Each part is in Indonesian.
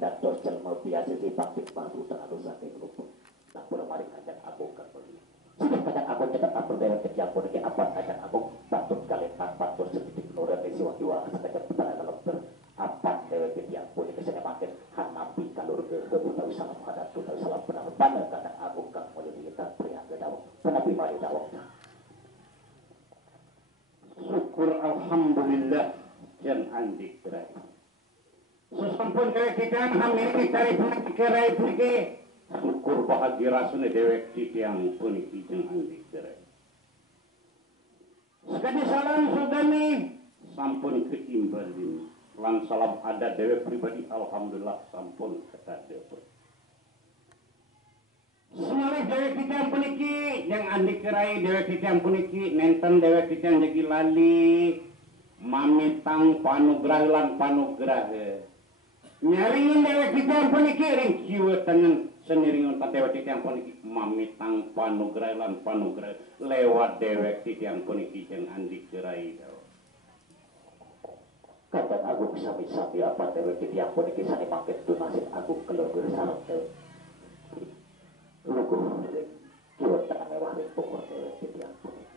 dados jelma biasa dipakit baru dengan dosa keluput. Tak pura mari kajang agung kan beli. Sudah kajang agung cekat atur dewa kejang pun apa kajang agung patut kalian patut sedikit nuran di siwa jiwa sekajang petara dalam apa dewa kejang pun kesana makin hanapi kalur ke utawi salam hadat utawi salam benar pada kajang agung kan mulai kita pria ke dawang penapi mari dawang. Syukur alhamdulillah jan andik berai. Sesampun keretikan memiliki tarif kerai puniki. Syukur bahagia rasanya dewek titiang puniki jan andik berai. Sekali salam sugani sampun ketimbalin. Lan salam ada dewek pribadi alhamdulillah sampun kata dewek. Semalih dewek titiang puniki yang andik kerai dewek titiang puniki nenten dewek titiang jadi lali mamitang panugrah lan panugrah nyaringin dewek titiang puniki ring kiwa tengen seniringon ta dewek titiang puniki mamitang panugrah lan panugrah lewat dewek titiang puniki yang andik kerai Kadang agung sami-sami apa dewek titiang puniki sani makin tunasin agung keluarga sarang lugu kiwat tengah mewah ring pokok dewek titiang puniki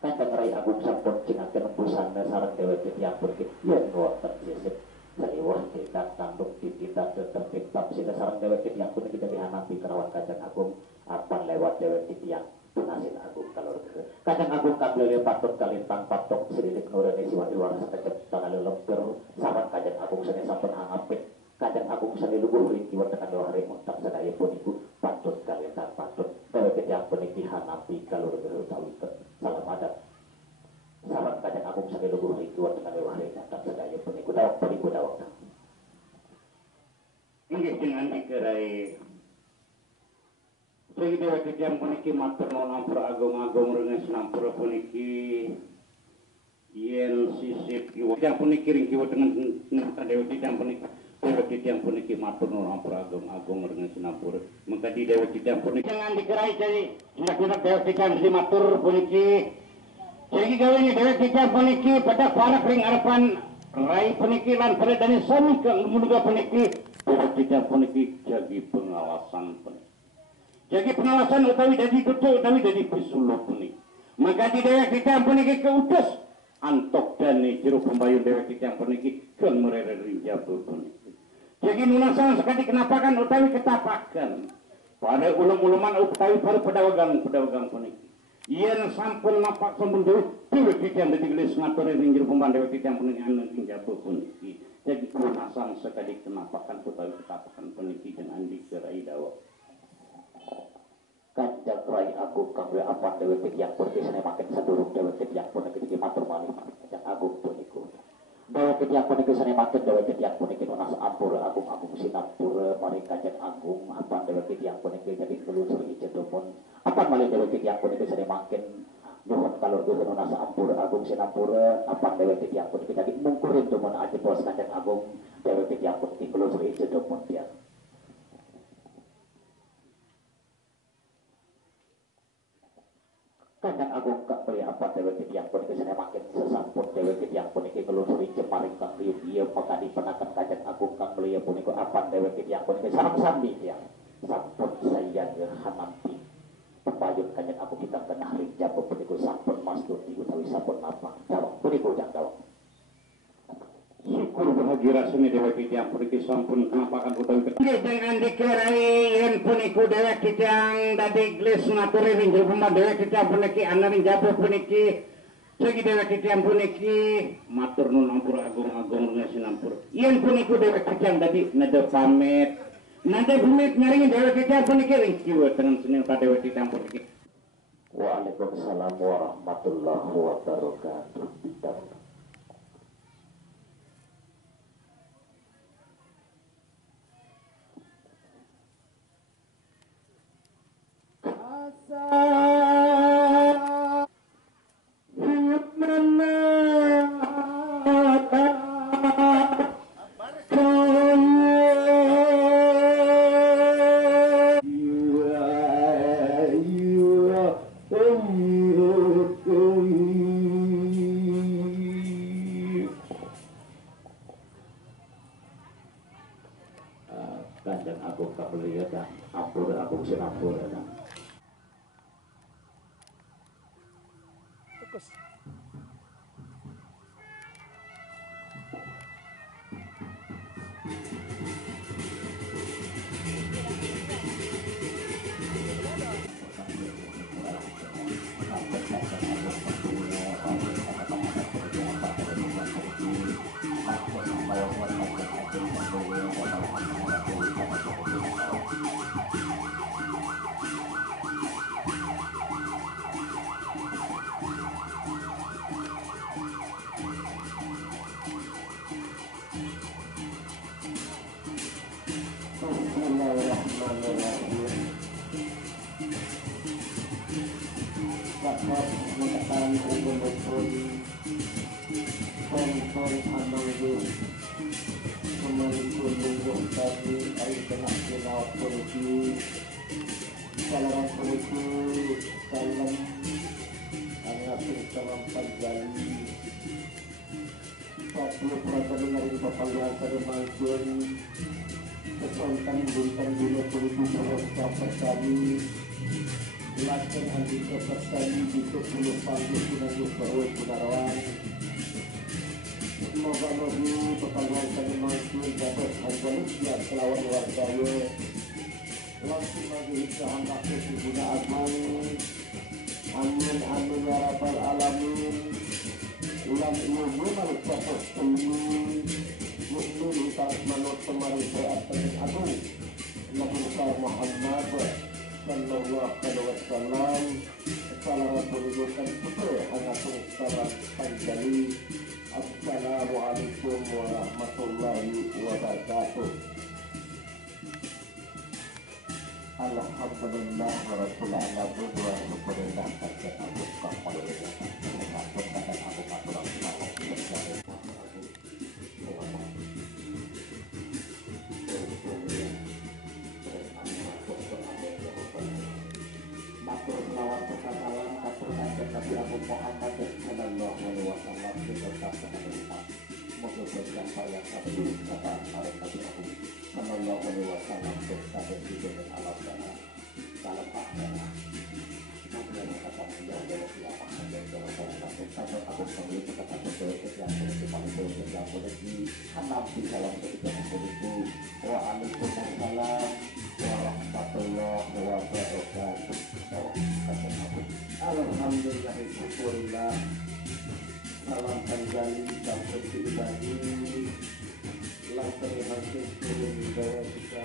kadang rai agung sampun cingaken busana sarang dewek titiang puniki yen wonten sisip sariwah tidak tanduk tidak tetep sida sarang dewek titiang puniki jadi hanapi kerawan kadang agung apa lewat dewek titiang tunasin agung kalor kadang agung kabel patut kalintang patok siridik nurani siwa iwar sakecep tanah lemper sarang kadang agung sene sampun angapit kadang agung sane luguh ring kiwat tekan doa hari muntak sadaya pun ibu patut kalian tak patut dewek titiang puniki hanapi kalor utawi salam adat sarang kadang agung sane luguh ring kiwat tekan doa hari muntak sadaya pun ibu dawak inggih dengan dikerai segi dewek titiang puniki matur nuwun ampura agung-agung renges nampura puniki yen sisip kiwa titiang puniki ring kiwa dengan dewek titiang puniki dewek titiang puniki matur nuwun ampura agung-agung renges nampura mengkadi dewek titiang puniki jangan dikerai jadi hendak dewek titiang matur puniki segi gawene dewek titiang puniki pada parak ring arepan rai puniki lan pada dani sami kang munuga puniki dewek titiang puniki jadi pengawasan puniki jadi pengawasan utawi dadi kutu utawi dadi pisuluh puniki maka di dewek titiang puniki keutus antok dani jero pembayun dewek titiang puniki kang merere rinjabu puniki jadi nunasan sekali kenapakan utawi ketapakan pada ulum-uluman utawi para pedagang puniki yen sampun napak sampun dewek titiang dadi gelis ngaturi rinjir pembayun dewek titiang puniki anu rinjabu puniki jadi nunasan sekali kenapakan utawi ketapakan puniki dan andi kerai dawa kanjang rai agung kang apa dewek titiang puniki sane makin sadurung dewek titiang puniki iki matur malih kanjang agung puniku dewek titiang puniki sane makin dewek titiang puniki nunas ampura agung-agung sinapura maring kanjeng agung apa dewek titiang puniki jadi kelusur ijedopun apa malih dewek titiang puniki sane makin nuhun kalur gusti nunas ampura agung sinapura apa dewek titiang puniki jadi mungkurin tumun aja bos kanjeng agung dewek titiang puniki kelusur ijedopun dia kanjeng agung kak beli apa dewek titiang puniki sane makin sesampun dewek titiang puniki kelusuri jemaring kang riuh ieu maka dipenaken kanjeng agung kang beli punika apa dewek titiang puniki sareng sami tiyang sampun saya hanampi pepayun kanjeng agung kita kenah rinjab punika sampun mastuti utawi sampun napa dawang punika jang dawang syukur bahagia rasanya dewek titiang puniki sampun kenapakan utawi ketapakan dengan dikerai yen puniku dewek titiang dadi glis ngaturi rinjil pemah dewek titiang puniki ana rinjabu puniki segi dewek titiang puniki matur nuwun ampura agung-agung ngasinampura yen puniku dewek titiang dadi nada pamit nyaringin dewek titiang puniki ring kiwa dengan senil ka dewek titiang puniki Waalaikumsalam warahmatullahi wabarakatuh. Kanjeng Agung kabelieu dan ampur Agung Sinampur dan fokus. dapat menekan hukum-hukum kon-kon ananggung memelikun lungguh tadi air tengah kenal polisi salam polisi salam anak salam panjali tapi perasaan dari papalian termangkin kesultan bintang dunia polisi serta pertani Laksanakan anti kepercayaan di sepuluh panggil sinanggu perut Punarawan. Semoga Nabi pertanggal kami maksud dapat anjalusnya kelawan warganya. Langsung lagi hikmahan maksud guna agung. Amin amin ya rabbal alamin. Ulang ilmu malu pokok ini. Muslim tak manut kemarin sehat dengan agung. Nabi Muhammad Sallallahu alaihi wasallam. Assalamualaikum warahmatullahi wabarakatuh. Assalamualaikum warahmatullahi wabarakatuh. Alhamdulillah rabbil alamin wa syukurillah karena aku kapal Nabi Abu Muhammad Sallallahu Alaihi Wasallam tetap menerima mengucapkan saya satu kata Nabi Abu Sallallahu Alaihi Wasallam berkata di dalam alam sana dalam akhirnya nanti yang kata menjadi siapa saja dalam satu kata Abu kami kata betul yang boleh paling boleh yang boleh di enam di dalam kehidupan itu Waalaikumsalam warahmatullahi wabarakatuh. Alhamdulillah syukurillah. Salam panjali sampai pribadi langsung hasil turun bawa kita.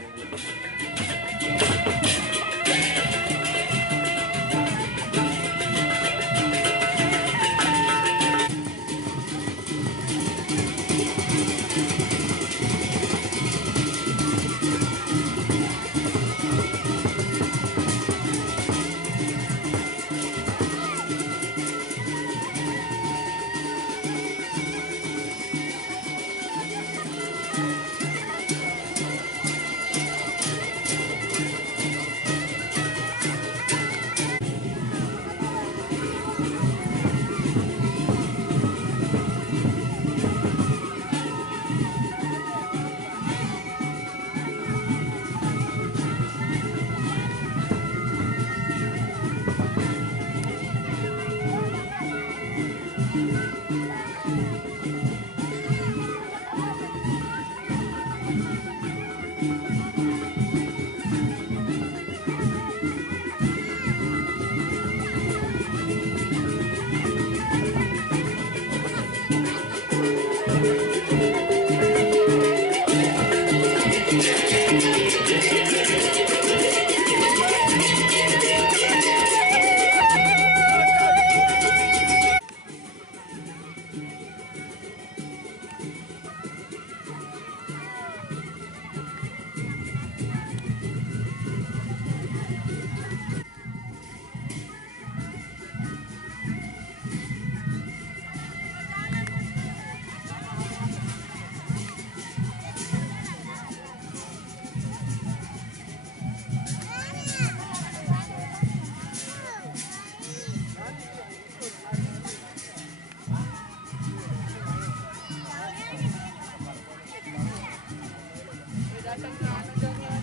Datang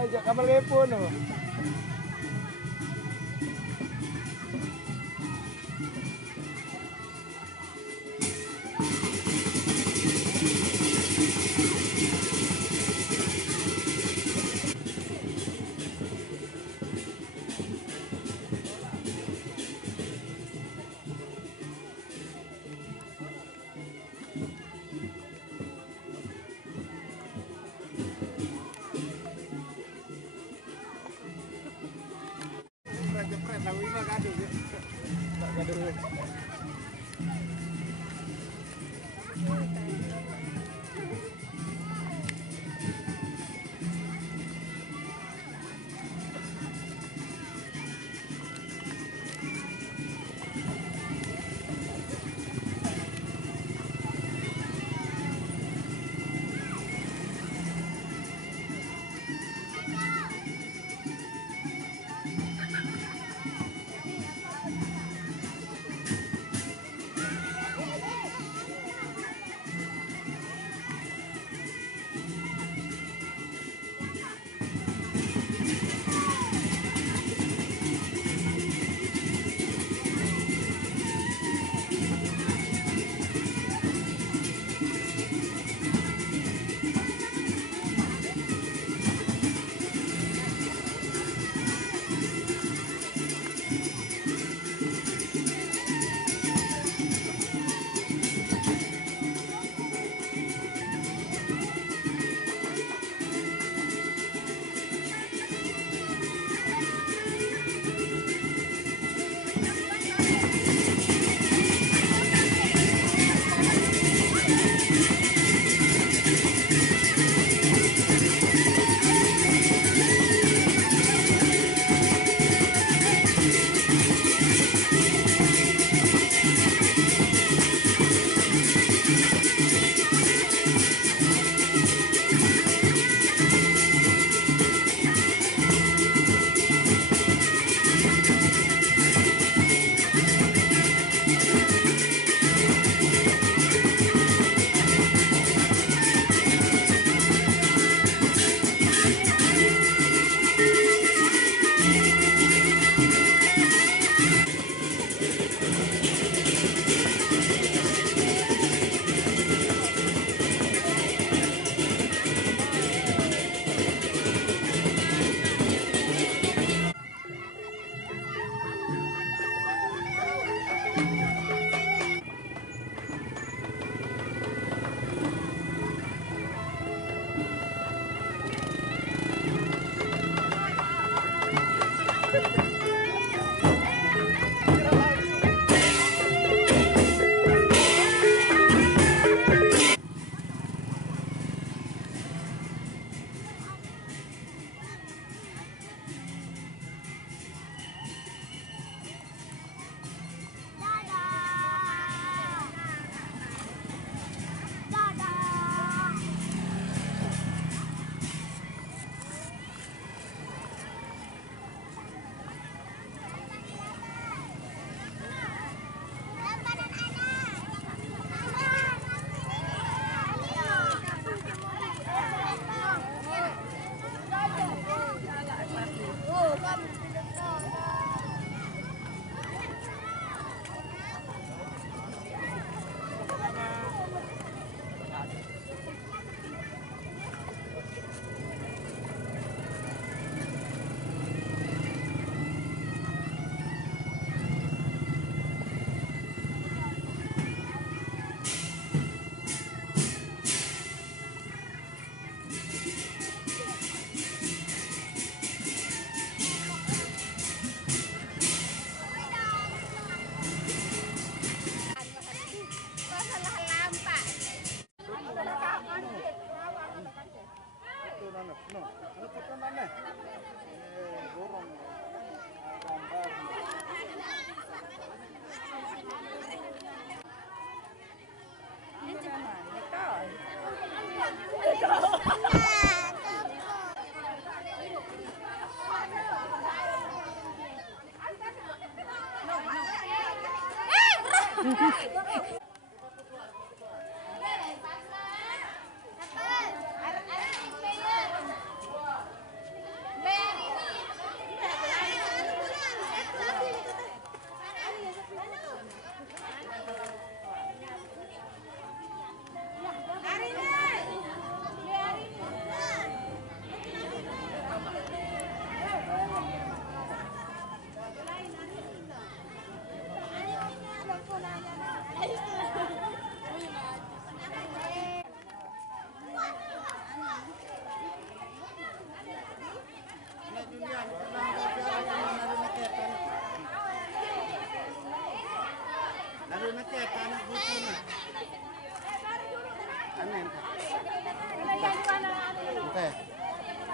Ayo kamar telepon.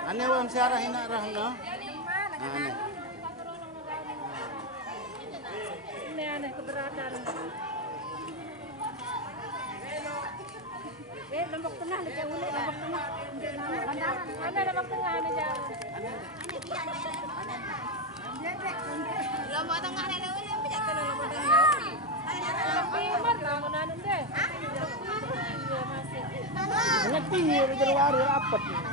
Ane wong secara hina rah no. Ane. Ini aneh keberatan. Lombok tengah aja unik lombok tengah. Ada lombok tengah ada jalan. Lombok tengah ada unik pijak ke lombok tengah. Timur lombok nanti deh. Masih. Tinggi di luar ya apet.